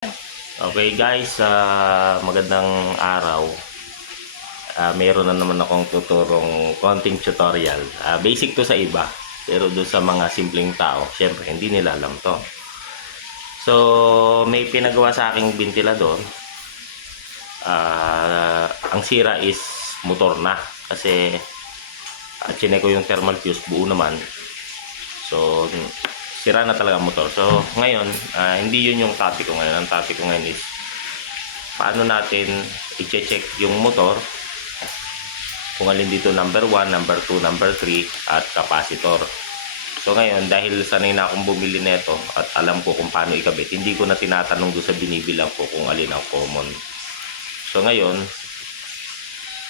Okay guys, magandang araw. Meron na naman akong tuturong konting tutorial. Basic to sa iba, pero doon sa mga simpleng tao, syempre hindi nila alam to. So, may pinagawa sa aking ventilador. Ang sira is motor na. Kasi, chinek ko yung thermal fuse, buo naman. So, sira na talaga ang motor. So, ngayon, hindi yun yung topic ko ngayon. Ang topic ko ngayon is paano natin i-check yung motor kung alin dito number 1, number 2, number 3 at capacitor. So ngayon, dahil sanay na akong bumili nito at alam ko kung paano ikabit, hindi ko na tinatanong doon sa binibilang ko kung alin ang common. So ngayon,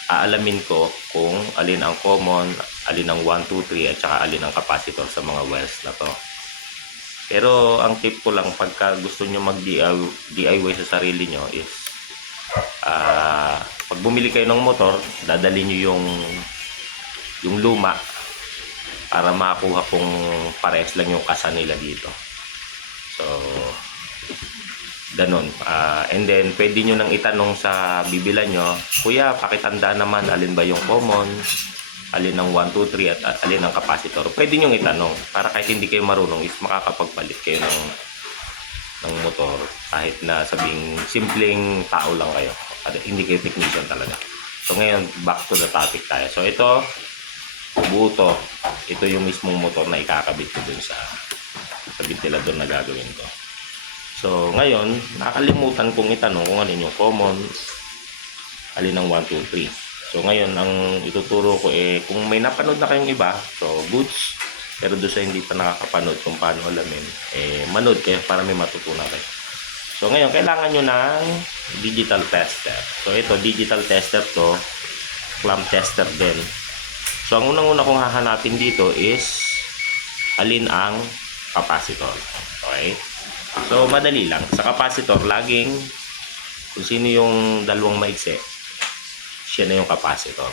aalamin ko kung alin ang common, alin ang 1, 2, 3 at saka alin ang capacitor sa mga wires na to. Pero ang tip ko lang pagka gusto nyo mag-DIY sa sarili nyo is pag bumili kayo ng motor, dadali nyo yung luma para makakuha kung parehas lang yung kasa nila dito. So ganon. And then pwede nyo nang itanong sa bibilan nyo, kuya pakitandaan naman alin ba yung common, alin ang 1, 2, 3 at alin ang capacitor. Pwede nyo itanong para kahit hindi kayo marunong is makakapagpalit kayo ng motor kahit na sabing simpleng tao lang kayo at hindi kayo technician talaga. So ngayon, back to the topic tayo. So ito, buo to. Ito yung mismong motor na ikakabit ko dun sa ventilador na gagawin ko. So ngayon, nakalimutan kong itanong kung alin yung common, alin ang 1, 2, 3. So ngayon, ang ituturo ko kung may napanood na kayong iba, so goods. Pero doon sa hindi pa nakakapanood kung paano alamin, manood kayo para may matutunan kayo. So ngayon, kailangan nyo ng digital tester. So ito, digital tester to, clamp tester din. So ang unang-una kong hahanapin dito is alin ang capacitor. Okay? So madali lang. Sa capacitor, laging kung sino yung dalawang maigsi, siya na yung capacitor.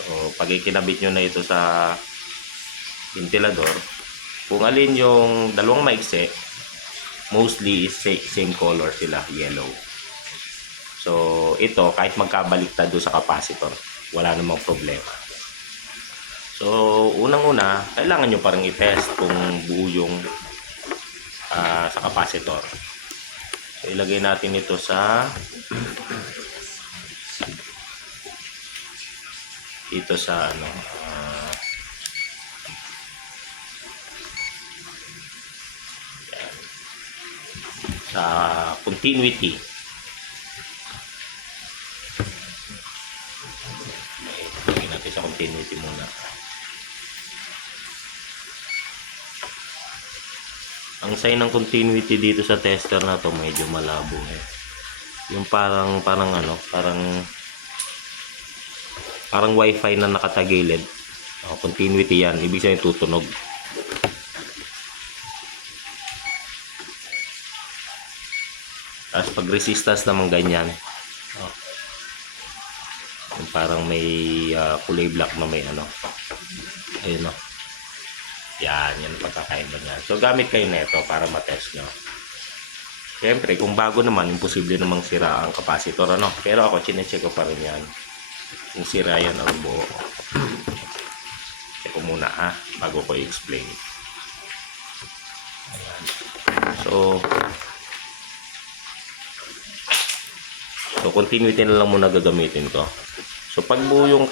So pag ikinabit nyo na ito sa ventilador, kung alin yung dalawang maigsi, mostly is same color sila, yellow. So ito, kahit magkabaliktad doon sa capacitor, wala namang problema. So unang-una, kailangan nyo parang i-test kung buo yung sa capacitor. So ilagay natin ito sa sa continuity. Ilagay natin sa continuity muna. Ang sign ng continuity dito sa tester na to medyo malabo yung parang wifi na nakatagilid. Continuity yan, ibig sabihin tutunog. Tapos pag resistance naman ganyan, yung parang may kulay black na may ayun yan ang pagkakaiba niya. So gamit kayo nito para matest nyo. Siyempre kung bago naman, imposible namang sira ang capacitor, pero ako chinecheck ko pa rin yan kung sira yan ang buo. Check ko muna bago ko i-explain. Ayan. So continuity na lang muna gagamitin ko. So pag buo yung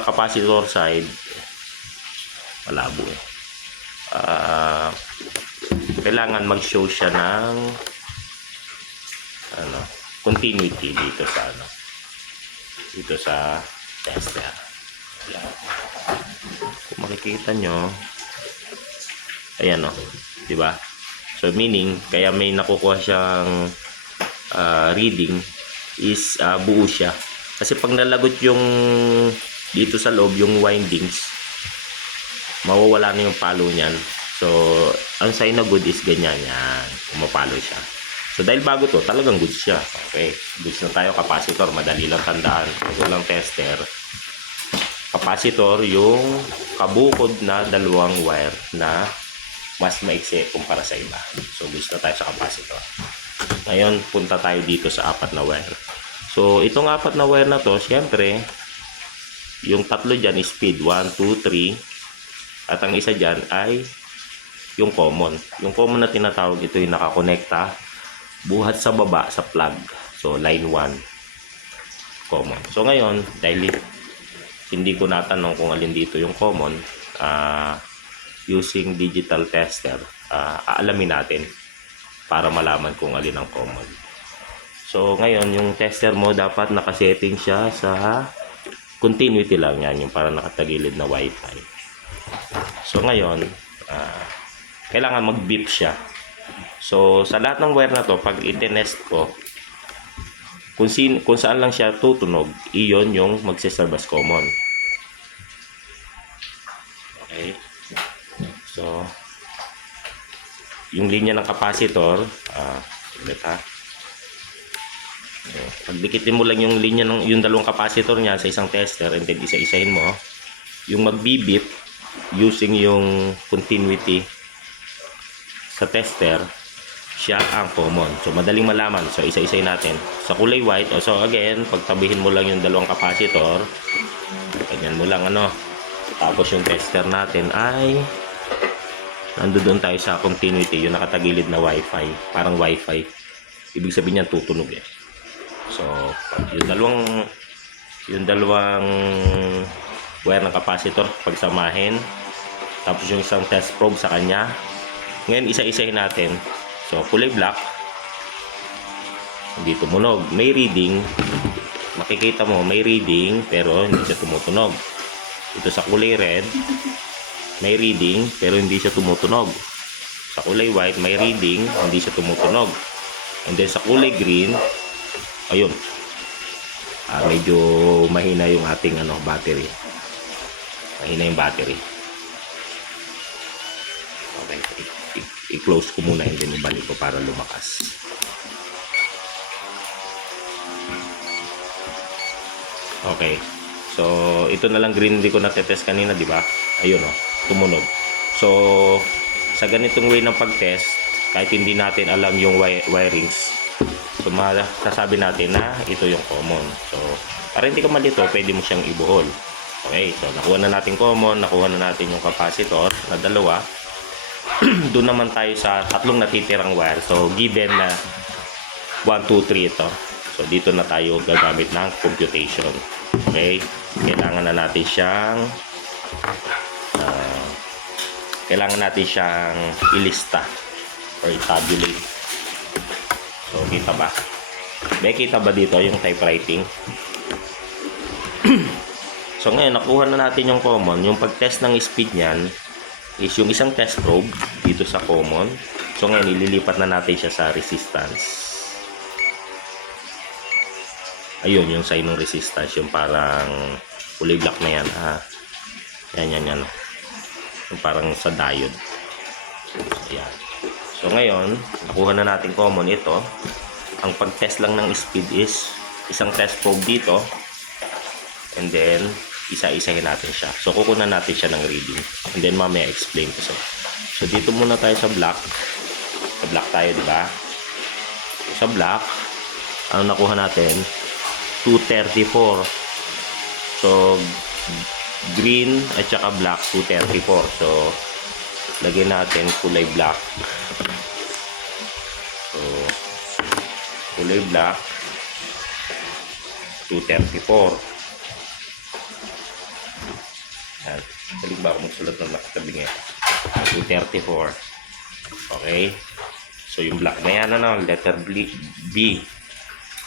capacitor side, malabo kailangan mag-show siya ng continuity dito sa tester. Ayan. Kung makikita nyo, ayan di ba? So meaning kaya may nakukuha siyang reading is buo siya. Kasi pag nalagot yung dito sa loob yung windings, mawawala na yung palo niyan. So ang sign na good is ganyan yan, pumapalo siya. So dahil bago to, talagang good siya. Okay, goods na tayo. Capacitor, madali lang tandaan. Walang tester. Capacitor, yung kabukod na dalawang wire na mas maiksi kumpara sa iba. So goods na tayo sa capacitor. Ngayon, punta tayo dito sa 4 na wire. So, itong 4 na wire na to, syempre, yung tatlo dyan is speed, 1, 2, 3. At ang isa dyan ay yung common. Yung common na tinatawag, ito yung nakakonekta buhat sa baba sa plug. So, line 1, common. So, ngayon, dahil hindi ko natanong kung alin dito yung common, using digital tester, aalamin natin para malaman kung alin ang common. So, ngayon, yung tester mo dapat nakasetting siya sa continuity lang yan, yung para nakatagilid na wifi. So, ngayon, kailangan mag-beep siya. So, sa lahat ng wire na to, pag itinest ko, kung saan lang siya tutunog, iyon yung magsiserve as common. Okay. So, yung linya ng capacitor, ulit ha. So, pagdikitin mo lang yung linya ng yung dalawang capacitor niya sa isang tester, and then isa-isahin mo, yung mag-beep using yung continuity sa tester, siya ang common. So, madaling malaman. So, isa-isahin natin. Sa kulay white, so again, pagtabihin mo lang yung dalawang capacitor, ganyan mo lang tapos yung tester natin ay nandoon tayo sa continuity, yung nakatagilid na wifi, parang wifi, ibig sabihin niyan tutunog So pag yung dalawang wire ng capacitor pagsamahin, tapos yung isang test probe sa kanya, ngayon isa-isahin natin. So kulay black, hindi tumunog, may reading, makikita mo may reading pero hindi siya tumutunog. Ito sa kulay red, may reading pero hindi siya tumutunog. Sa kulay white, may reading, hindi siya tumutunog. And then sa kulay green, ayun, medyo mahina yung ating battery. Mahina yung battery. Okay, i-close ko muna and then ibalik ko para lumakas. Okay. So, ito na lang green, hindi ko natetest kanina, di ba? Ayun, tumunog. So, sa ganitong way ng pag-test, kahit hindi natin alam yung wirings, so masasabi natin na ito yung common. So, para hindi ka malito, pwede mo siyang ibuhol. Okay, so nakuha na natin common, nakuha na natin yung capacitor na dalawa. Doon naman tayo sa tatlong natitirang wire. So, given na 1, 2, 3 ito. So, dito na tayo gagamit ng computation. Okay, kailangan natin siyang ilista or i-tabulate. So, kita ba? May kita ba dito yung typewriting? So, ngayon, nakuha na natin yung common. Yung pag-test ng speed niyan is yung isang test probe dito sa common. So, ngayon, ililipat na natin siya sa resistance. Ayun, yung sign ng resistance, yung parang kulay black na yan. Yan. Yung parang sa diode. Ayan. So, ngayon, nakuha na natin common ito. Ang pag-test lang ng speed is isang test probe dito. And then, isa-isahin natin siya. So, kukunan natin siya ng reading. And then, mamaya explain ko sa'yo. So, dito muna tayo sa black. Sa black tayo, di ba? Sa black, ano nakuha natin? 234. So, green at saka black, 234. So, lagyan natin kulay black. So, kulay black, 234. Yan. Salig ba ako magsulat ng nakatabi nga? 234. Okay. So, yung black na yan, letter B.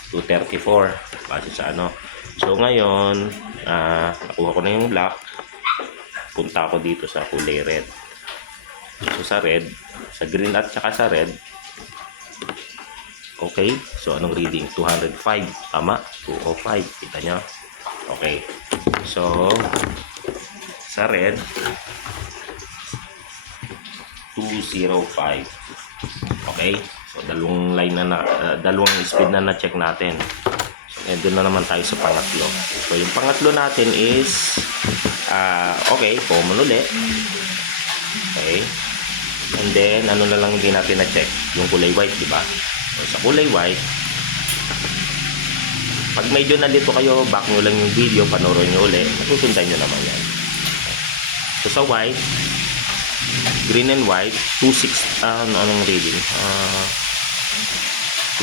234 base sa So ngayon, nakuha ko na yung black, punta ako dito sa kulay red. So sa red, sa green at saka sa red, okay, so anong reading? 205, tama? 205, kita nyo? Okay, so sa red, 205. Okay, so dalawang line dalawang speed na na-check natin. So, doon na naman tayo sa pangatlo. So, yung pangatlo natin is okay, common ulit. Okay. And then, ano na lang din natin na-check? Yung kulay white, di ba? So, sa kulay white, pag medyo nalito kayo, back nyo lang yung video, panoorin nyo ulit, masusundan nyo naman yan. So sa white, green and white, 260, anong reading?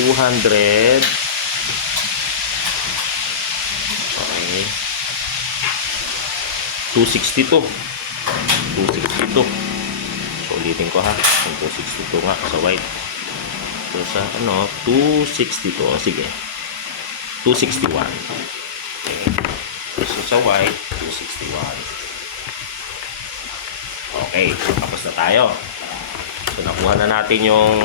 200, okay, 262. 262. So ulitin ko ha, yung 262 nga sa white. So sa 262, sige, 261. Okay. So sa white, 261. Okay, tapos na tayo. So nakuha na natin yung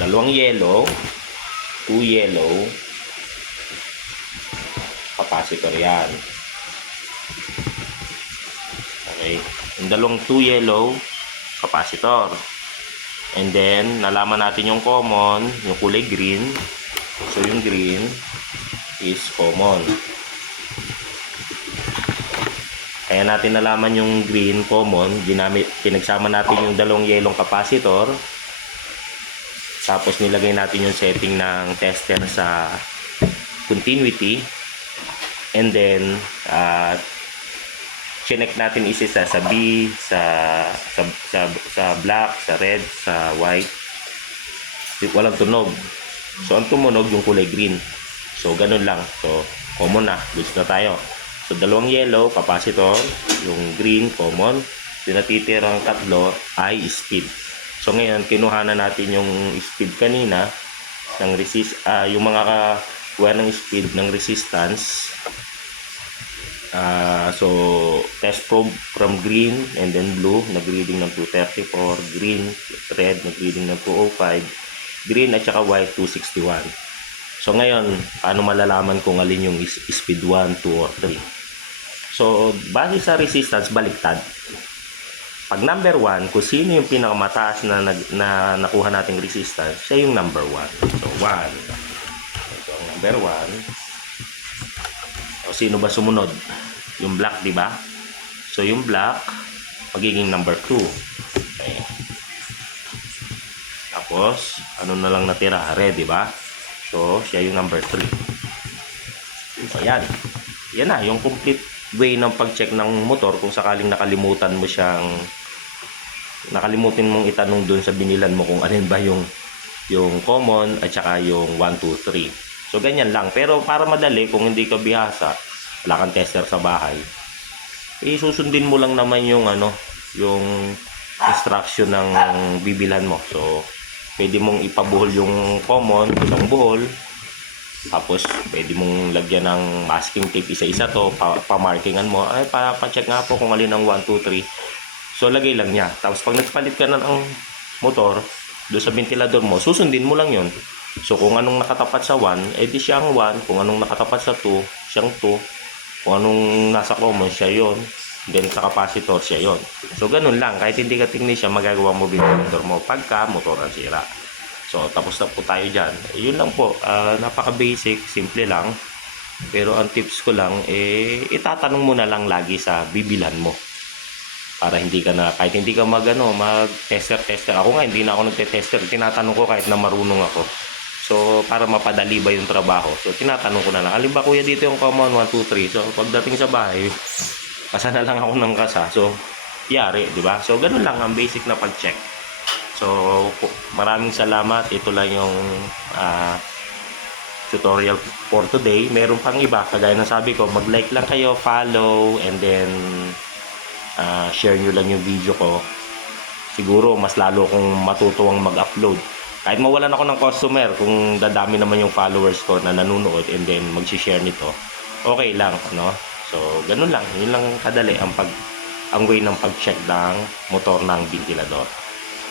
dalawang yellow, 2 yellow, capacitor yan. Okay, yung dalawang 2 yellow, capacitor. And then, nalaman natin yung common, yung kulay green. So yung green is common. Kaya natin nalaman yung green common, pinagsama natin yung dalawang yellow capacitor. Tapos nilagay natin yung setting ng tester sa continuity. And then chinek natin isa sa B, sa black, sa red, sa white. Walang tunog. So ang tumunog yung kulay green. So ganun lang. So common na, goods na tayo. So dalawang yellow capacitor, yung green common, yung natitirang tatlo ay speed. So ngayon kinuha na natin yung speed kanina ng yung mga kuha ng speed ng resistance. So test probe from green and then blue, nag-reading ng 234, green, red, nag-reading ng 205, green at saka white 261. So ngayon, paano malalaman kung alin yung speed 1, 2, or 3? So base sa resistance, baliktad. Pag number 1, kung sino yung pinakamataas na nakuha nating resistance, siya yung number 1. So 1. So number 1. O sino ba sumunod? Yung black, di ba? So yung black magiging number 2. Okay. Tapos ano na lang natira? Red, di ba? So siya yung number 3. So yan. Yan na yung complete way ng pag-check ng motor kung sakaling nakalimutan mong itanong dun sa binilan mo kung alin ba yung common at saka yung 1, 2, 3. So ganyan lang. Pero para madali, kung hindi ka bihasa, wala kang tester sa bahay, susundin mo lang naman yung instruction ng bibilhan mo. So pwede mong ipabuhol yung common, isang buhol. Tapos pwede mong lagyan ng masking tape isa-isa to, pa-markingan mo. Ay, pa-check nga po kung alin ang 1, 2, 3. So lagay lang niya. Tapos pag nagpalit ka na ng motor doon sa ventilador mo, susundin mo lang yon. So kung anong nakatapat sa 1, edi siyang 1. Kung anong nakatapat sa 2, siyang 2. Kung anong nasa common, siya yon. Then sa capacitor, siya yon. So ganun lang. Kahit hindi ka technician, magagawa mo ventilador mo pagka motor ang sira. So tapos na po tayo dyan. Yun lang po. Napaka basic, simple lang. Pero ang tips ko lang, itatanong mo na lang lagi sa bibilhan mo. Para hindi ka na, kahit hindi ka mag-tester. Ako nga, hindi na ako nagte-tester. Tinatanong ko kahit na marunong ako. So, para mapadali ba yung trabaho. So, tinatanong ko na lang. Alin ba kuya dito yung common 1, 2, 3? So, pagdating sa bahay, kasa na lang ako ng kasa. So, yari, di ba? So, ganun lang ang basic na pag-check. So, maraming salamat. Ito lang yung tutorial for today. Meron pang iba. Kagaya ng sabi ko, mag-like lang kayo, follow, and then share nyo lang yung video ko. Siguro mas lalo akong matutuwang mag-upload. Kahit mawalan ako ng customer, kung dadami naman yung followers ko na nanonood and then mag-share nito, okay lang, no? So ganun lang, yun lang kadali ang way ng pag-check ng motor ng ventilador.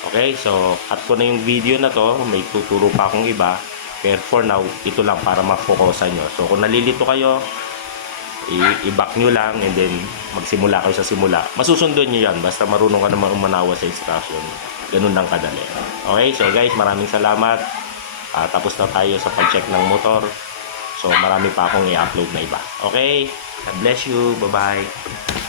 Okay, so cut ko na yung video na to. May tuturo pa akong iba, pero for now ito lang para ma-focusan nyo. So kung nalilito kayo, i-back nyo lang and then magsimula kayo sa simula. Masusundan nyo yan basta marunong ka naman umanawa sa instruction. Ganun lang kadali. Okay, so guys, maraming salamat. Tapos na tayo sa pag-check ng motor. So marami pa akong i-upload na iba. Okay, God bless you. Bye-bye.